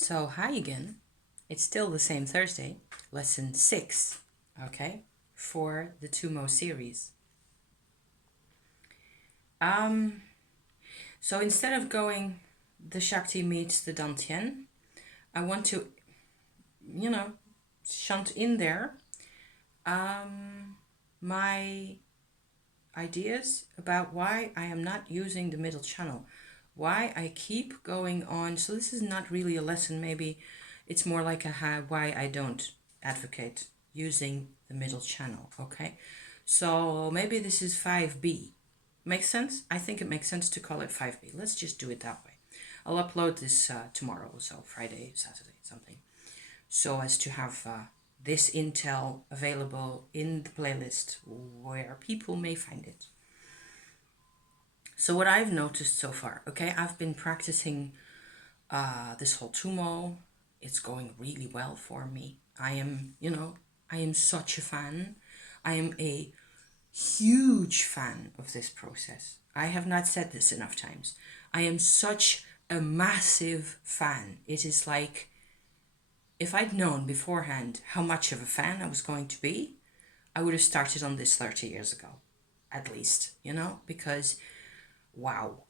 So, hi again. It's still the same Thursday, lesson 6, okay, for the Tummo series. Um, so instead of going the Shakti meets the Dantian, I want to, you know, shunt in there my ideas about why I am not using the middle channel, why I keep going on. So this is not really a lesson, maybe it's more like a why I don't advocate using the middle channel, okay? So maybe this is 5B. Makes sense? I think it makes sense to call it 5B. Let's just do it that way. I'll upload this tomorrow, so Friday, Saturday, something, so as to have this intel available in the playlist where people may find it. So what I've noticed so far, okay, I've been practicing this whole Tummo. It's going really well for me. I am such a fan. I am a huge fan of this process. I have not said this enough times. I am such a massive fan. It is like, if I'd known beforehand how much of a fan I was going to be, I would have started on this 30 years ago, at least, because wow,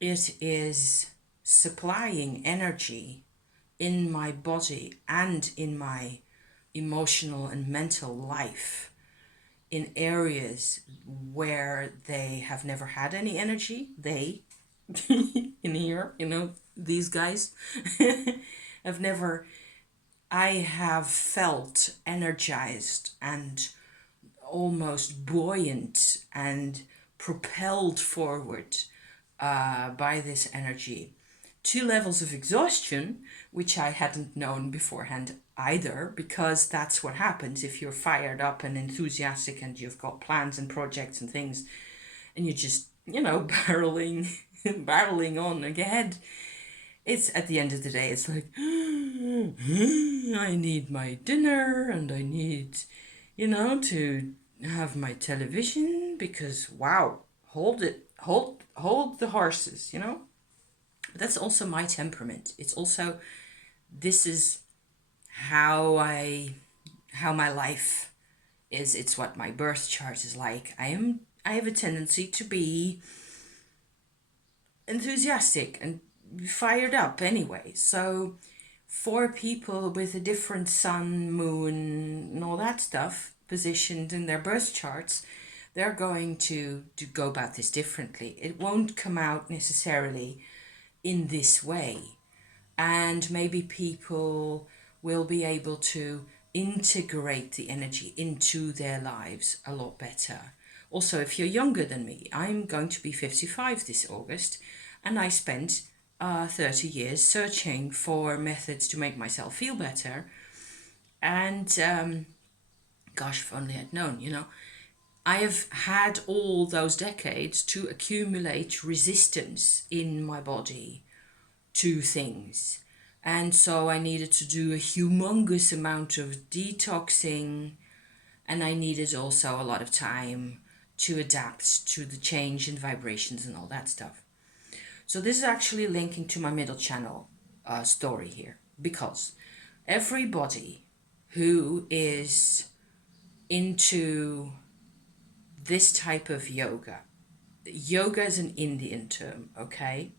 it is supplying energy in my body and in my emotional and mental life in areas where they have never had any energy. They, in here, these guys have never. I have felt energized and almost buoyant and propelled forward by this energy. Two levels of exhaustion, which I hadn't known beforehand either, because that's what happens if you're fired up and enthusiastic and you've got plans and projects and things, and you're just, barreling on ahead. It's at the end of the day, it's like, I need my dinner and I need, to have my television because, wow, hold it, hold the horses, But that's also my temperament. It's also, this is how my life is. It's what my birth chart is like. I have a tendency to be enthusiastic and fired up anyway. So for people with a different sun, moon, and all that stuff positioned in their birth charts, they're going to go about this differently. It won't come out necessarily in this way. And maybe people will be able to integrate the energy into their lives a lot better. Also, if you're younger than me, I'm going to be 55 this August, and I spent 30 years searching for methods to make myself feel better. And gosh, if only I'd known, I have had all those decades to accumulate resistance in my body to things. And so I needed to do a humongous amount of detoxing, and I needed also a lot of time to adapt to the change in vibrations and all that stuff. So this is actually linking to my middle channel story here, because everybody who is into this type of yoga is an Indian term, okay?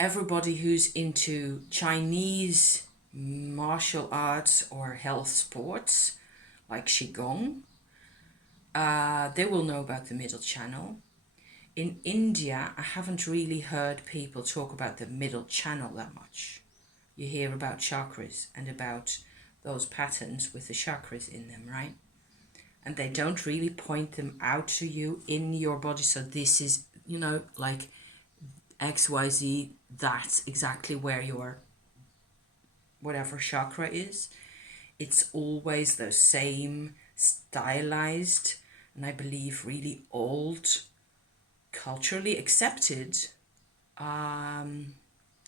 Everybody who's into Chinese martial arts or health sports like Qigong, they will know about the middle channel. In India, I haven't really heard people talk about the middle channel that much. You hear about chakras and about those patterns with the chakras in them, right? And they don't really point them out to you in your body. So this is, like XYZ, that's exactly where your whatever chakra is. It's always those same stylized and I believe really old, culturally accepted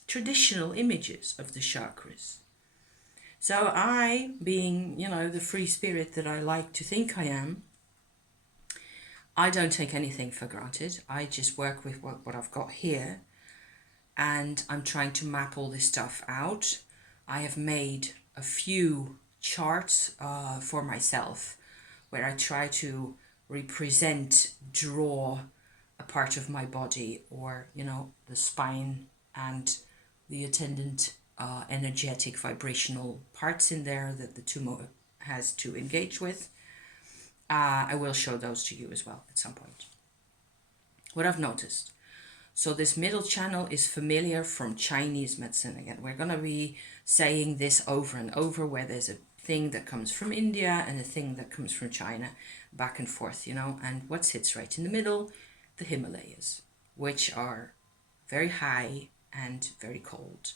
traditional images of the chakras. So I, being, the free spirit that I like to think I am, I don't take anything for granted. I just work with what I've got here. and I'm trying to map all this stuff out. I have made a few charts for myself where I try to draw a part of my body, or, you know, the spine and the attendant energetic vibrational parts in there that the Tummo has to engage with. I will show those to you as well at some point. What I've noticed. So this middle channel is familiar from Chinese medicine. Again, we're going to be saying this over and over, where there's a thing that comes from India and a thing that comes from China, back and forth, you know. And what sits right in the middle? The Himalayas, which are very high and very cold.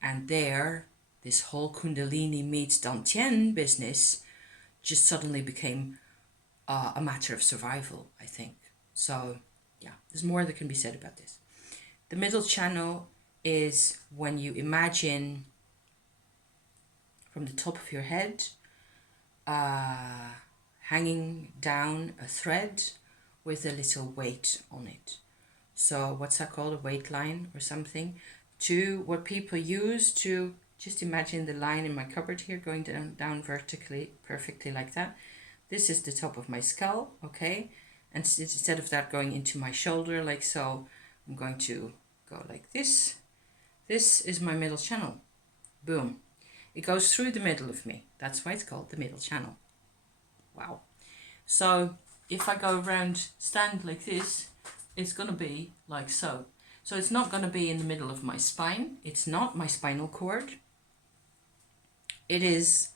And there, this whole Kundalini meets Dantian business just suddenly became a matter of survival, I think. So, yeah, there's more that can be said about this. The middle channel is when you imagine from the top of your head hanging down a thread with a little weight on it. So what's that called? A weight line or something? To what people use to just imagine the line in my cupboard here going down vertically, perfectly like that. This is the top of my skull, okay? And instead of that going into my shoulder like so, I'm going to go like this. This is my middle channel. Boom. It goes through the middle of me. That's why it's called the middle channel. Wow. So if I go around, stand like this, it's going to be like so. So it's not going to be in the middle of my spine. It's not my spinal cord. It is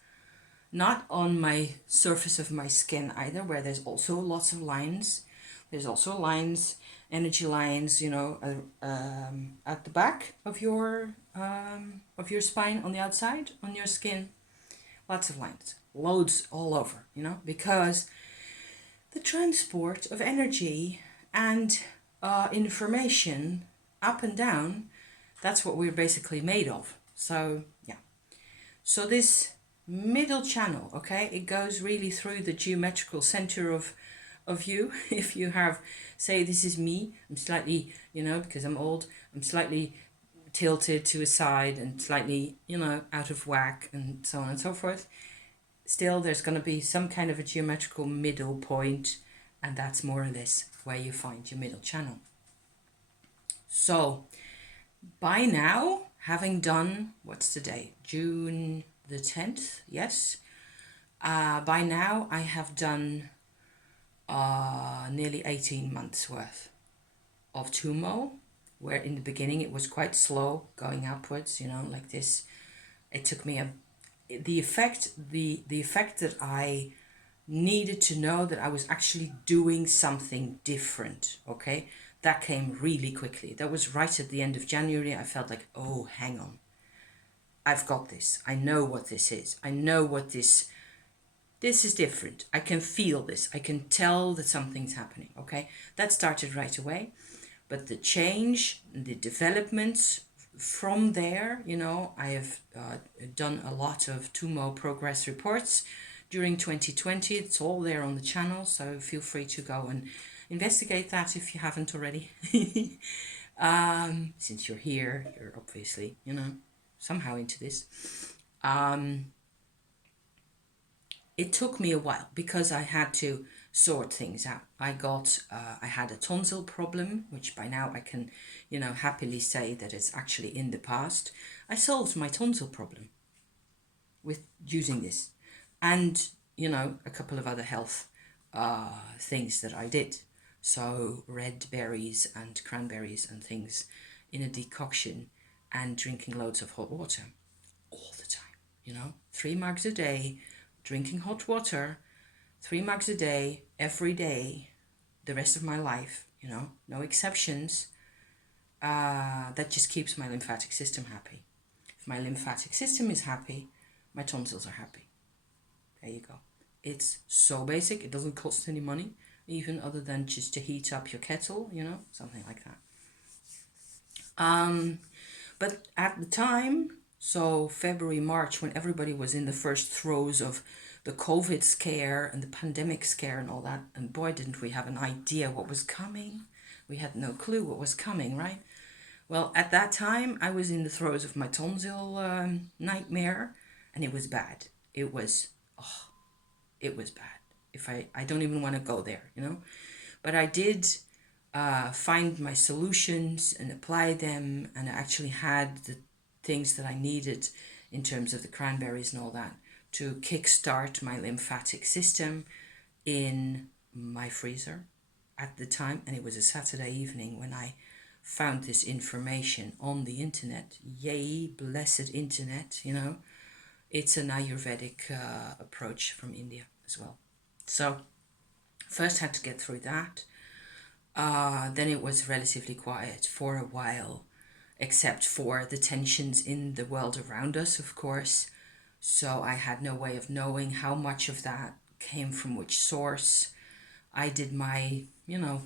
not on my surface of my skin either, where there's also lots of lines. There's also lines, energy lines, you know, at the back of your spine, on the outside, on your skin. Lots of lines, loads all over, you know, because the transport of energy and information up and down, that's what we're basically made of. So, yeah. So this middle channel, okay, it goes really through the geometrical center of you. If you have, say, this is me, I'm slightly, you know, because I'm old, I'm slightly tilted to a side and slightly, you know, out of whack and so on and so forth. Still, there's going to be some kind of a geometrical middle point, and that's more or less where you find your middle channel. So, by now, having done, what's today? June the 10th, yes. By now, I have done nearly 18 months worth of Tummo, where in the beginning it was quite slow going upwards, you know, like this. It took me the effect that I needed to know that I was actually doing something different, okay? That came really quickly. That was right at the end of January. I felt like, oh, hang on. I've got this. I know what this is. I know what this is different. I can feel this. I can tell that something's happening, okay? That started right away. But the change, the developments from there, you know, I have done a lot of Tummo progress reports during 2020. It's all there on the channel, so feel free to go and investigate that if you haven't already. Since you're here, you're obviously, you know, somehow into this. It took me a while because I had to sort things out. I had a tonsil problem, which by now I can, you know, happily say that it's actually in the past. I solved my tonsil problem with using this, and, you know, a couple of other health things that I did. So red berries and cranberries and things in a decoction, and drinking loads of hot water all the time, you know, 3 mugs a day, drinking hot water, 3 mugs a day, every day, the rest of my life, you know, no exceptions. That just keeps my lymphatic system happy. If my lymphatic system is happy, my tonsils are happy. There you go. It's so basic. It doesn't cost any money, even other than just to heat up your kettle, you know, something like that. But at the time, so February, March, when everybody was in the first throes of the COVID scare and the pandemic scare and all that, and boy, didn't we have an idea what was coming. We had no clue what was coming, right? Well, at that time, I was in the throes of my tonsil nightmare, and it was bad. It was, oh, it was bad. If I don't even want to go there, you know. But I did find my solutions and apply them, and I actually had the things that I needed in terms of the cranberries and all that to kickstart my lymphatic system in my freezer at the time. And it was a Saturday evening when I found this information on the internet. Yay, blessed internet, you know. It's an Ayurvedic approach from India as well. So first had to get through that. Then it was relatively quiet for a while, except for the tensions in the world around us, of course. So I had no way of knowing how much of that came from which source. I did my,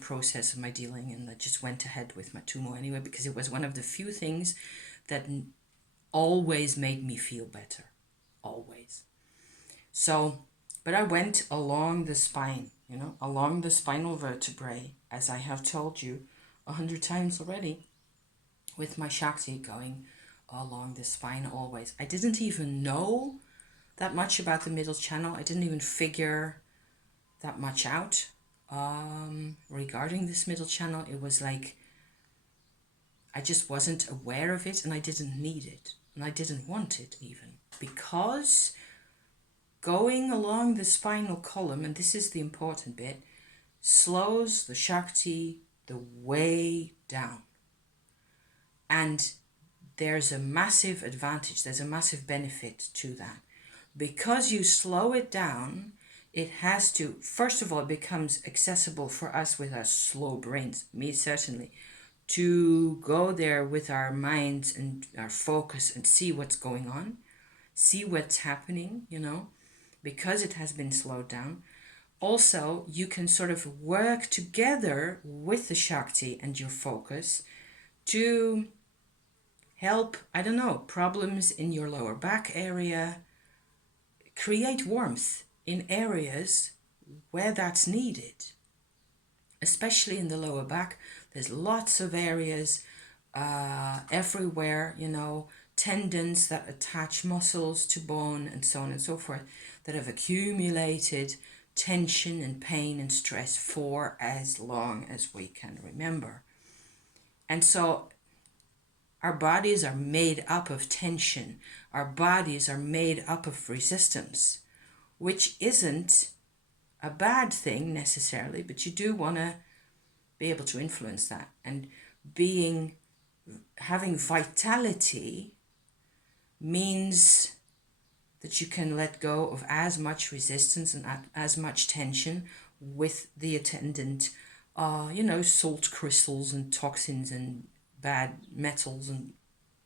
process of my dealing, and I just went ahead with my Tummo anyway, because it was one of the few things that always made me feel better. Always. So, but I went along the spine, along the spinal vertebrae, as I have told you 100 times already, with my Shakti going along the spine always. I didn't even know that much about the middle channel. I didn't even figure that much out regarding this middle channel. It was like I just wasn't aware of it, and I didn't need it, and I didn't want it even, because going along the spinal column, and this is the important bit, slows the Shakti the way down. And there's a massive advantage, there's a massive benefit to that. Because you slow it down, it has to, first of all, it becomes accessible for us with our slow brains, me certainly, to go there with our minds and our focus and see what's going on, see what's happening, because it has been slowed down. Also, you can sort of work together with the Shakti and your focus to help, problems in your lower back area, create warmth in areas where that's needed, especially in the lower back. There's lots of areas everywhere, tendons that attach muscles to bone and so on and so forth, that have accumulated tension and pain and stress for as long as we can remember. And so our bodies are made up of tension. Our bodies are made up of resistance, which isn't a bad thing necessarily, but you do want to be able to influence that. And having vitality means that you can let go of as much resistance and as much tension with the attendant, salt crystals and toxins and bad metals and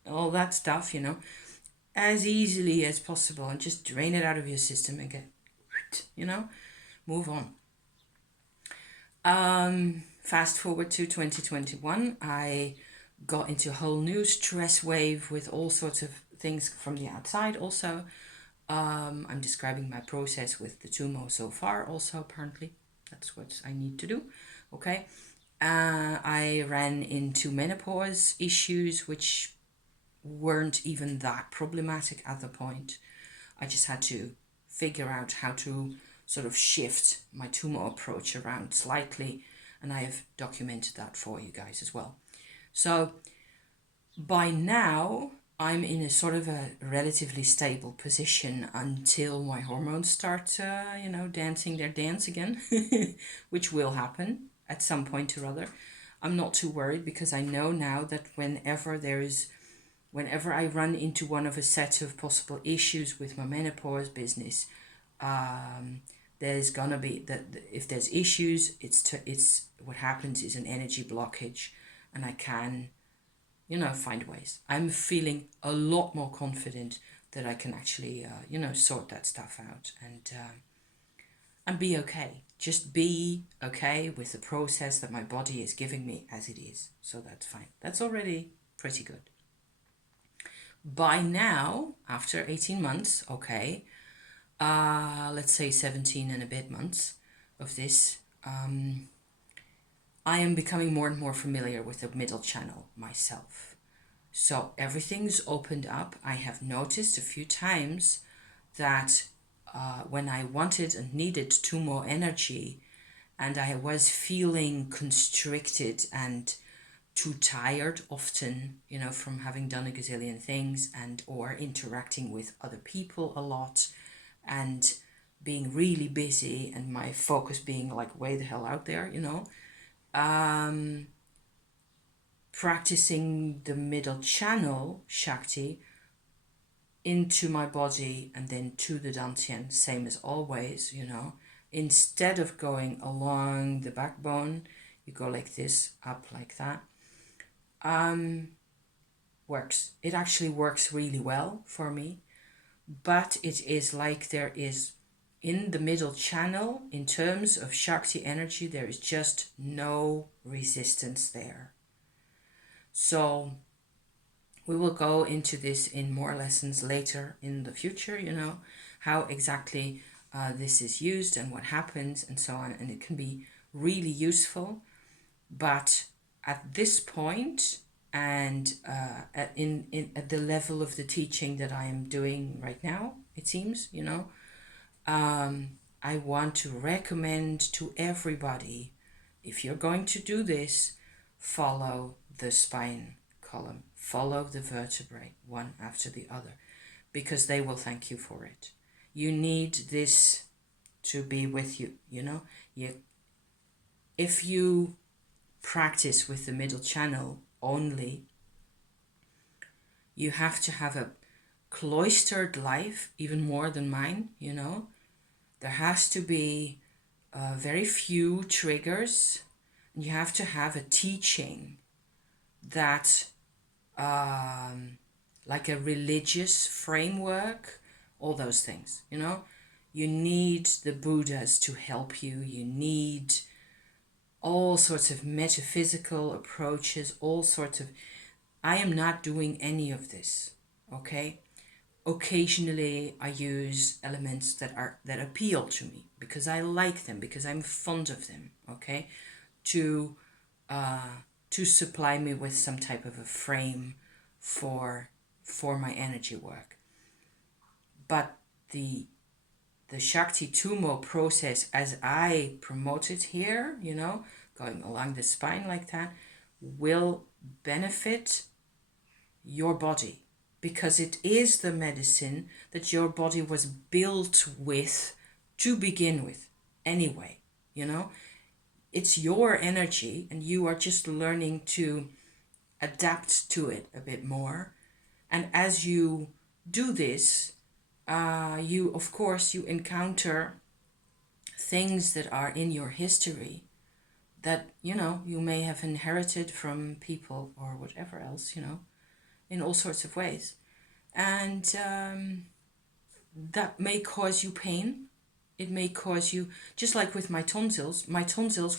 all that stuff, as easily as possible, and just drain it out of your system and move on. Fast forward to 2021, I got into a whole new stress wave with all sorts of things from the outside also. I'm describing my process with the Tummo so far also, apparently. That's what I need to do. Okay. I ran into menopause issues, which weren't even that problematic at the point. I just had to figure out how to sort of shift my Tummo approach around slightly, and I have documented that for you guys as well. So by now, I'm in a sort of a relatively stable position until my hormones start, dancing their dance again, which will happen at some point or other. I'm not too worried, because I know now that whenever I run into one of a set of possible issues with my menopause business, there's gonna be that if there's issues, it's what happens is an energy blockage, and I can find ways. I'm feeling a lot more confident that I can actually, sort that stuff out and be okay. Just be okay with the process that my body is giving me as it is. So that's fine. That's already pretty good. By now, after 18 months, okay, let's say 17 and a bit months of this, I am becoming more and more familiar with the middle channel myself. So everything's opened up. I have noticed a few times that when I wanted and needed Tummo energy, and I was feeling constricted and too tired often, from having done a gazillion things and or interacting with other people a lot and being really busy and my focus being like way the hell out there, practicing the middle channel Shakti into my body and then to the Dantian, same as always, instead of going along the backbone, you go like this, up like that. Works. It actually works really well for me, but it is like there is in the middle channel, in terms of Shakti energy, there is just no resistance there. So we will go into this in more lessons later in the future, how exactly this is used and what happens and so on. And it can be really useful. But at this point, and at the level of the teaching that I am doing right now, it seems, I want to recommend to everybody, if you're going to do this, follow the spine column, follow the vertebrae one after the other, because they will thank you for it. You need this to be with you, if you practice with the middle channel only, you have to have a cloistered life, even more than mine, There has to be very few triggers. You have to have a teaching that, like a religious framework, all those things, You need the Buddhas to help you. You need all sorts of metaphysical approaches, all sorts of... I am not doing any of this, okay? Occasionally I use elements that appeal to me because I like them, because I'm fond of them, okay? To supply me with some type of a frame for my energy work. But the Shakti Tummo process, as I promote it here, going along the spine like that, will benefit your body, because it is the medicine that your body was built with to begin with anyway, It's your energy and you are just learning to adapt to it a bit more. And as you do this, you, of course, you encounter things that are in your history that, you may have inherited from people or whatever else, in all sorts of ways. And that may cause you pain. It may cause you, just like with my tonsils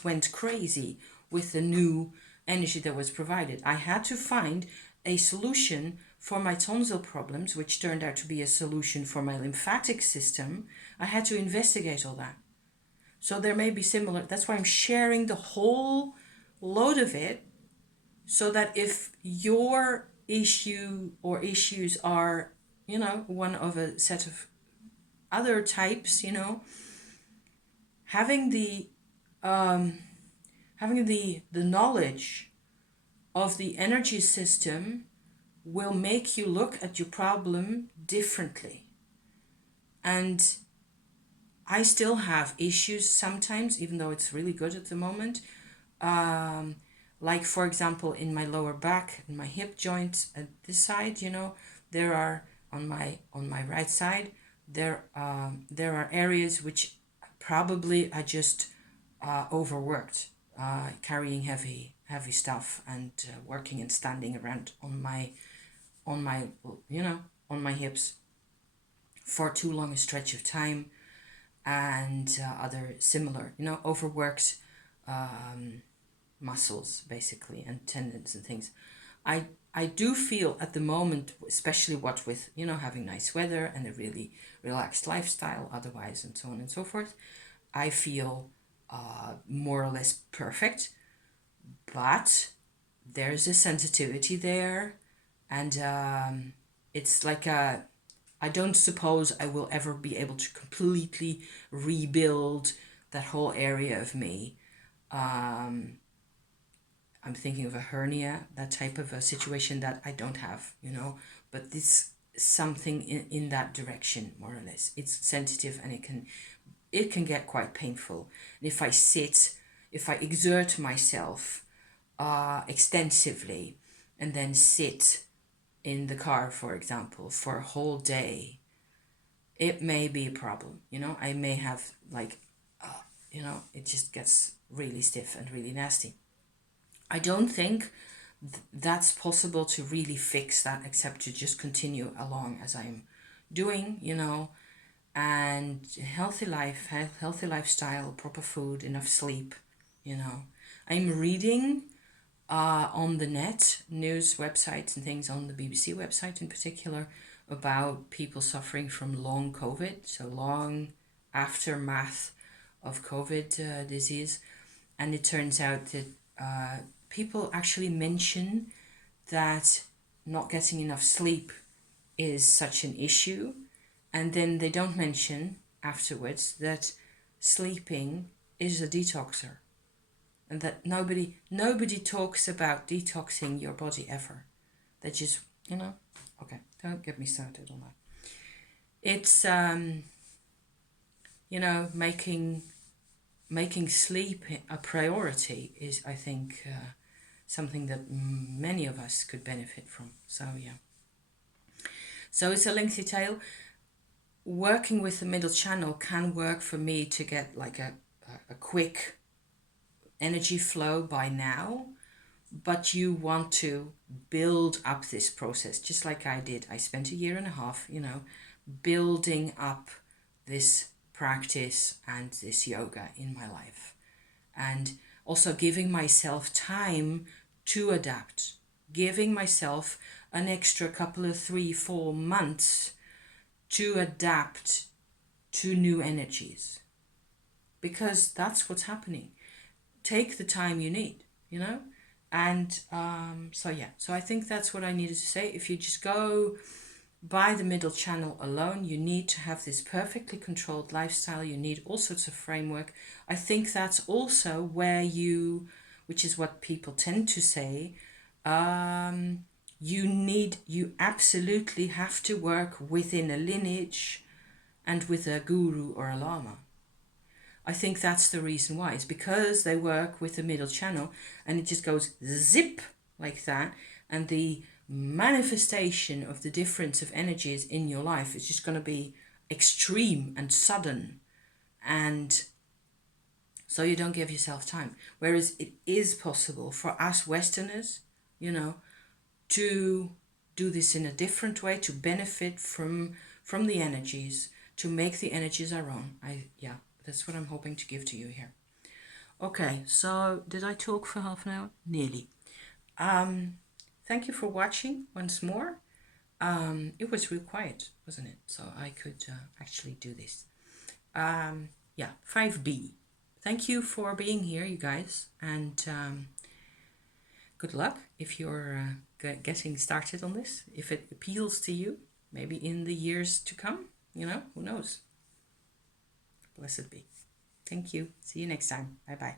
went crazy with the new energy that was provided. I had to find a solution for my tonsil problems, which turned out to be a solution for my lymphatic system. I had to investigate all that. So there may be similar, that's why I'm sharing the whole load of it, so that if your issue or issues are, one of a set of other types, having the knowledge of the energy system will make you look at your problem differently. And I still have issues sometimes, even though it's really good at the moment. Like, for example, in my lower back, in my hip joints at this side, there are, on my right side, there are areas which probably I just overworked, carrying heavy stuff and working and standing around on my hips for too long a stretch of time, and other similar, overworked muscles basically, and tendons and things. I do feel at the moment, especially what with, having nice weather and a really relaxed lifestyle otherwise and so on and so forth, I feel more or less perfect. but there's a sensitivity there, and it's like I don't suppose I will ever be able to completely rebuild that whole area of me. Um, I'm thinking of a hernia, that type of a situation that I don't have, but this something in that direction, more or less. It's sensitive and it can get quite painful. And if I exert myself extensively and then sit in the car, for example, for a whole day, it may be a problem. I may have it just gets really stiff and really nasty. I don't think that's possible to really fix that except to just continue along as I'm doing, and healthy lifestyle, proper food, enough sleep, I'm reading on the net, news websites and things, on the BBC website in particular, about people suffering from long COVID, so long aftermath of COVID disease. And it turns out that people actually mention that not getting enough sleep is such an issue, and then they don't mention afterwards that sleeping is a detoxer, and that nobody talks about detoxing your body ever. They just, okay, don't get me started on that. It's making sleep a priority is, I think, something that many of us could benefit from. So yeah. So it's a lengthy tale. Working with the middle channel can work for me to get like a quick energy flow by now, but you want to build up this process just like I did. I spent 1.5 years, building up this practice and this yoga in my life, and also giving myself time to adapt, giving myself an extra couple of 3-4 months to adapt to new energies, because that's what's happening. Take the time you need, and so I think that's what I needed to say. If you just go by the middle channel alone, you need to have this perfectly controlled lifestyle. You need all sorts of framework. I think that's also where which is what people tend to say, you absolutely have to work within a lineage and with a guru or a lama. I think that's the reason why. It's because they work with the middle channel and it just goes zip like that, and the manifestation of the difference of energies in your life is just going to be extreme and sudden, and so you don't give yourself time. Whereas it is possible for us Westerners, to do this in a different way, to benefit from the energies, to make the energies our own. That's what I'm hoping to give to you here. Okay, so did I talk for half an hour? Nearly. Thank you for watching once more. It was real quiet, wasn't it? So I could actually do this. 5B. Thank you for being here, you guys, and good luck if you're getting started on this. If it appeals to you, maybe in the years to come, who knows? Blessed be. Thank you. See you next time. Bye-bye.